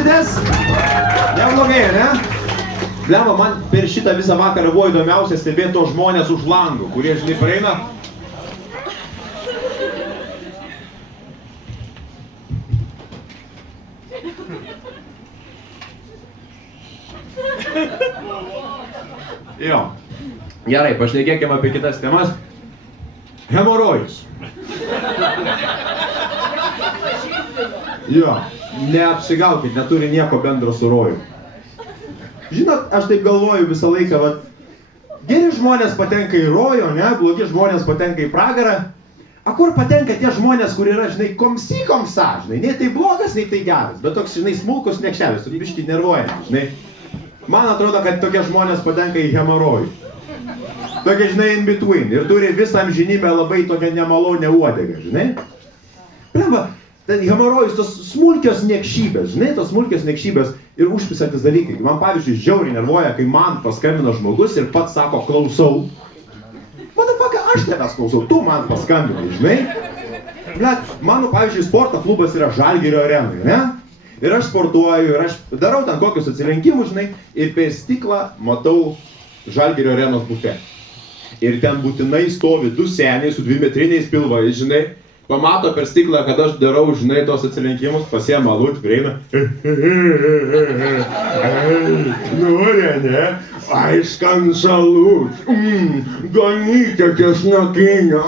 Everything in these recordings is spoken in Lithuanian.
Jausitės? Neblogai, ne? Blemba, man per šitą visą vakarą buvo įdomiausia stebėti tos žmonės už langų, kurie, žinai, pareina. Jo. Gerai, pašnekėkime apie kitas temas. Hemorojus. Jo, neapsigaukit, neturi nieko bendro su roju. Žinot, aš taip galvoju visą laiką, geri žmonės patenka į rojų, ne, blogi žmonės patenka į pragarą. A kur patenka tie žmonės, kur yra, žinai, komsa, žinai, nei tai blogas, nei tai geras, bet toks, žinai, smulkus niekšelis, tu biškį nervuojant, žinai. Man atrodo, kad tokie žmonės patenka į hemorojų. Tokie, žinai, in between. Ir turi visą amžinybę labai tokią nemalonę uodegą, žinai. Blemba, ten hemorojus, tos smulkios niekšybės, žinai, tos smulkios niekšybės ir užpisantis dalykai. Man, pavyzdžiui, žiauriai nervuoja, kai man paskambino žmogus ir pats sako, klausau. Motherfucker, aš tavęs klausau, tu man paskambinai, žinai. Blet, mano, pavyzdžiui, sporto klubas yra Žalgirio arenai, ne? Ir aš sportuoju, ir aš darau ten kokius atsilenkimus, žinai, ir per stiklą matau Žalgirio arenos bufetą. Ir ten būtinai stovi du seniai su 2-metriniais pilvais, žinai, pamato per stiklą, kad aš darau, žinai, tos atsilenkimus, pasiema alutį, prieina. Nori, ne? Aiškan žalut, ganykia kešnakinę,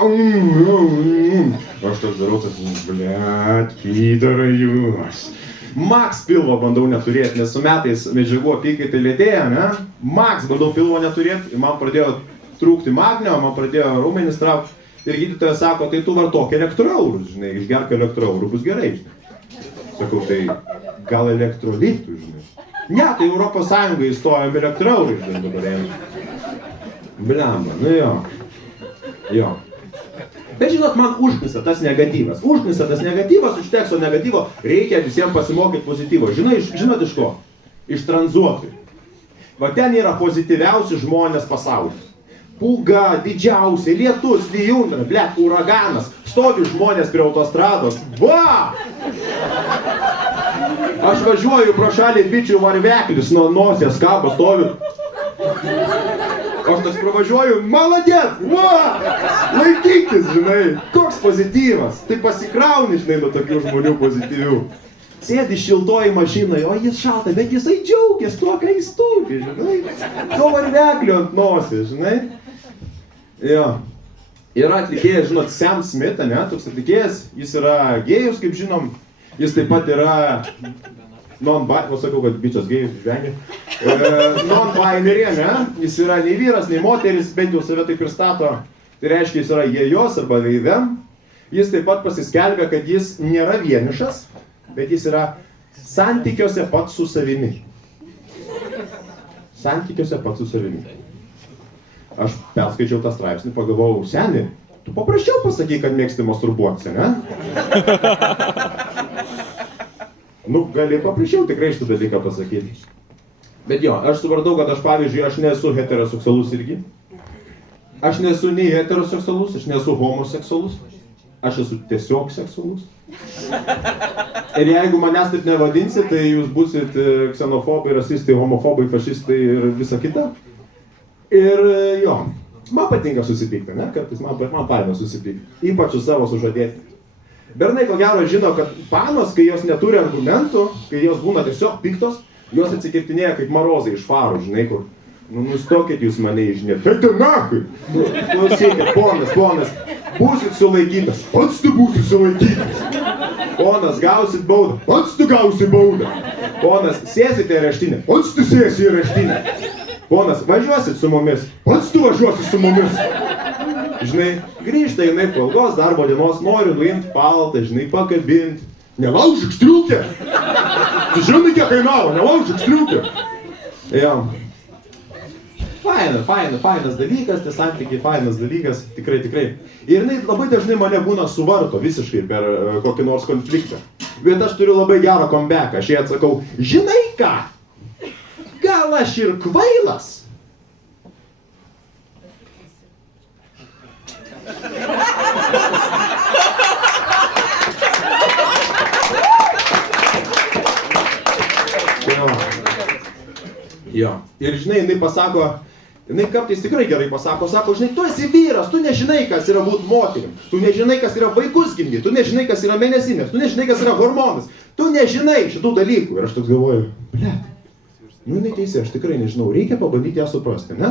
Aš toks darau, blet, pydarai jūs. Max pilvo bandau neturėti, nes su metais medžiagų apykaita lėtėja, ne? Max bandau pilvo neturėti, man pradėjo trūkti magnio, man pradėjo raumenis traukti. Ir gydytojas sako, tai tu vartok elektroaurus, žinai, išgerk elektroaurų, bus gerai, žinai. Sakau, tai gal elektrolitų, žinai. Ne, tai Europos Sąjunga įstojom elektroaurų, žinai, dabar ėjom. Blemba, nu jo. Jo. Bet žinot, man užknisa tas negatyvas. Užknisa tas negatyvas, už teksto negatyvo reikia visiems pasimokyti pozityvo. Žinot iš ko? Iš tranzuotojų. Va ten yra pozityviausi žmonės pasaulyje. Pūga, didžiausia, lietus, lijundra, blet, uraganas, stovi žmonės prie autostrados. Va! Aš važiuoju pro šalį bičių varveklis, nuo nosies kabo stovi. Aš toks pravažiuoju, maladėt, va! Laikykis, žinai, koks pozityvas. Tai pasikrauni, žinai, nuo tokių žmonių pozityvių. Sėdi šiltoji mašinoje, o jis šalta, bet jisai džiaugės tuo, kai jis tūpi, žinai. To varveklio ant nosies, žinai. Jo. Yra atlikėjas, žinot, Sam Smith, ne, toks atlikėjas, jis yra gėjus, kaip žinom, jis taip pat yra non-binary, sakau, kad bičias gėjus žvengia, non-binary, ne, jis yra nei vyras, nei moteris, bent jau save taip pristato, tai reiškia, jis yra jie jos arba veidem, jis taip pat pasiskelbė, kad jis nėra vienišas, bet jis yra santykiuose pats su savimi. Santykiuose pats su savimi. Aš perskaičiau tą straipsnį, pagalvojau, seni, tu paprasčiau pasakyk, kad mėgsti masturbuotis, ne? Nu, gali paprasčiau tikrai šitą dalyką pasakyti. Bet jo, aš supratau, kad aš, pavyzdžiui, aš nesu heteroseksualus irgi. Aš nesu nei heteroseksualus, aš nesu homoseksualus. Aš esu tiesiog seksualus. Ir jeigu manęs taip nevadinsit, tai jūs būsit ksenofobai, rasistai, homofobai, fašistai ir visa kita. Ir jo, man patinka susipykti, ne? Kartais man paima susipykti. Ypač su savo sužadėtiniu. Bernai ko gero žino, kad panos, kai jos neturi argumentų, kai jos būna tiesiog piktos, jos atsikirtinėja kaip marozai iš farų, žinai, kur. Nu, nustokit jūs mane išžinėt. Tai ten nakui! Klausykit, ponas, būsit sulaikytas. Pats tu būsi sulaikytas. Ponas, gausit baudą. Pats tu gausi baudą. Ponas, sėsite į areštinę. Pats tu sėsi į areštinę. Ponas, važiuosit su mumis. Pats tu važiuosi su mumis. Žinai, grįžta jinai po ilgos darbo dienos, nori nuimti paltą, žinai, pakabinti. Nelaužyk striukę. Tu žinai, kiek kainavo, nelaužyk striukę. Jo. Fainas dalykas, tie santykiai fainas dalykas, tikrai. Ir jinai labai dažnai mane būna suvarto visiškai per kokį nors konfliktą. Bet aš turiu labai gerą comebacką, aš jai atsakau, žinai ką? Gal aš ir kvailas? Jo. Ir žinai, jinai pasako, jinai kartais tikrai gerai pasako, žinai, tu esi vyras, tu nežinai, kas yra būti moterim, tu nežinai, kas yra vaikus gimdyti, tu nežinai, kas yra mėnesinės, tu nežinai, kas yra hormonas, tu nežinai šitų dalykų. Ir aš toks galvoju, jinai teisė, aš tikrai nežinau, reikia pabandyti ją suprasti, ne?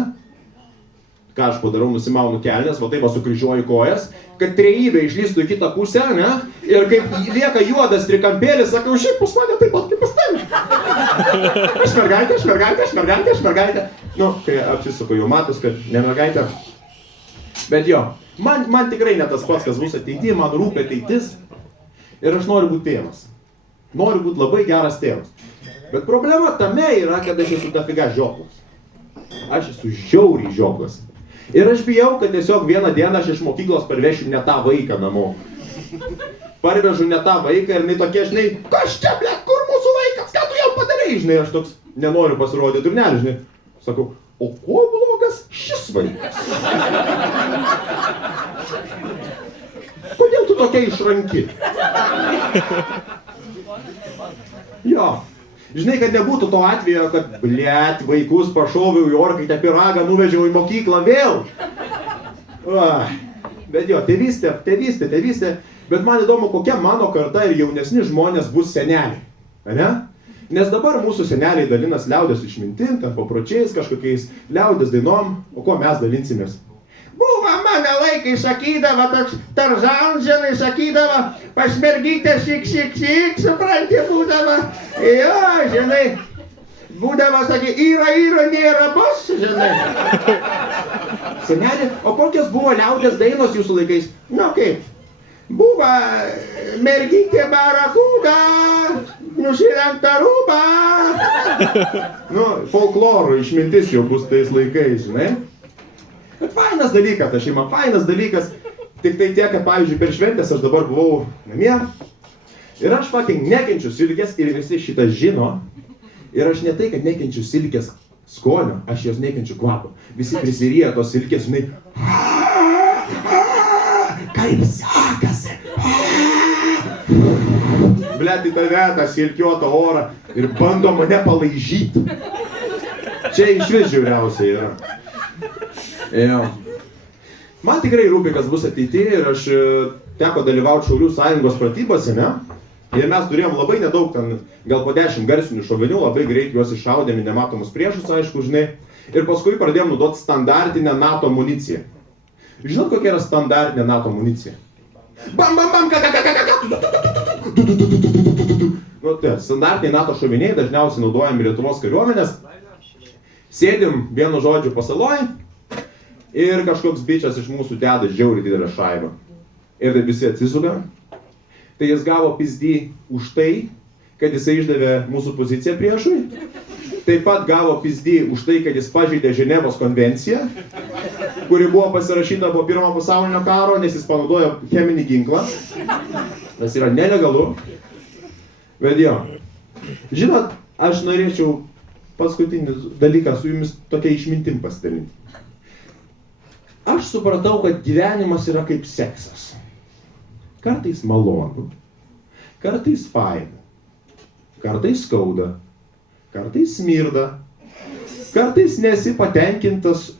Ką aš padarau, nusimaunu kelnes, va taip sukryžiuoju kojas, kad trejybė išlystų į kitą pusę, ne? Ir kaip lieka juodas trikampėlis, sakau, šiaip pas mane taip pat kaip pas tave. Aš mergaitė. Nu, kai apsisuko, jau matos, kad ne mergaitė. Bet jo, man tikrai ne tas pats, kas bus ateityje, man rūpi ateitis. Ir aš noriu būti tėvas. Noriu būti labai geras tėvas. Bet problema tame yra, kad aš esu dafiga žioplas. Aš esu žiauriai žioplas. Ir aš bijau, kad tiesiog vieną dieną aš iš mokyklos parvešiu ne tą vaiką namo. Parvežu ne tą vaiką ir jinai tokie, žinai, kas čia, ble, kur mūsų vaikas, ką tu jam padarai, žinai, aš toks nenoriu pasirodyti durnelį, žinai. Sakau, o kuo blogas šis vaikas? Kodėl tu tokia išranki? Jo. Žinai, kad nebūtų to atvejo, kad, blet, vaikus pašoviau į orkaitę pyragą, nuvežiau į mokyklą vėl. Bet jo, tėvystė. Bet man įdomu, kokia mano karta ir jaunesni žmonės bus seneliai. Ne? Nes dabar mūsų seneliai dalinas liaudės išmintim, ten papročiais kažkokiais liaudės dainom, o ko mes dalinsimės? Buvo mano laikai, sakydavo, toks taržanželai sakydavo, pas mergytę šik, supranti, būdavo. Jo, žinai, būdavo, sakė, yra, nėra bus, žinai. Senelė, o kokios buvo liaudės dainos jūsų laikais? Nu kaip, buvo mergytė barakuda, nusirengta rūba. Nu, folkloro išmintis jau bus tais laikais, žinai. Bet fainas dalykas, ta šeima, fainas dalykas, tik tai tiek, kad, pavyzdžiui, per šventės aš dabar buvau namie ir aš fucking nekenčiu silkės ir visi šitą žino ir aš ne tai, kad nekenčiu silkės skonio, aš jos nekenčiu kvapo. Visi prisirija tos silkės, žinai, kaip sekasi, blet į tave tą silkiuotą orą ir bando mane palaižyti. Čia iš vis žiauriausiai yra. Jo. Man tikrai rūpi, kas bus ateityje ir aš teko dalyvauti Šaulių sąjungos pratybose, ne? Ir mes turėjom labai nedaug, ten gal po 10 garsinių šovinių, labai greit juos iššaudėm į nematomus priešus, aišku, žinai. Ir paskui pradėjom naudoti standartinę NATO amuniciją. Žinot, kokia yra standartinė NATO amunicija? Bam, bam, bam, Nu, tai standartiniai NATO šoviniai dažniausiai naudojami Lietuvos kariuomenės. Sėdim vienu žodžiu pasaloj. Ir kažkoks bičias iš mūsų deda žiauriai didelę šaibą. Ir taip visi atsisuka. Tai jis gavo pizdį už tai, kad jisai išdavė mūsų poziciją priešui. Taip pat gavo pizdį už tai, kad jis pažeidė Ženevos konvenciją, kuri buvo pasirašyta po Pirmojo pasaulinio karo, nes jis panaudojo cheminį ginklą. Tas yra nelegalu. Bet jo. Žinot, aš norėčiau paskutinį dalyką su jumis tokia išmintim pasidalinti. Aš supratau, kad gyvenimas yra kaip seksas. Kartais malonu, kartais faina, kartais skauda, kartais smirda, kartais nesi patenkintas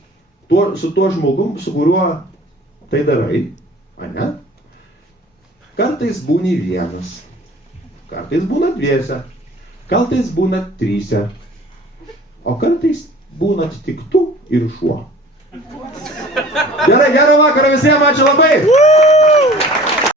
su tuo žmogum, su kuriuo tai darai, ane? Kartais būni vienas, kartais būna dviese, kartais būna tryse, o kartais būna tik tu ir šuo. Gerai, gero vakaro visiems, ačiū labai!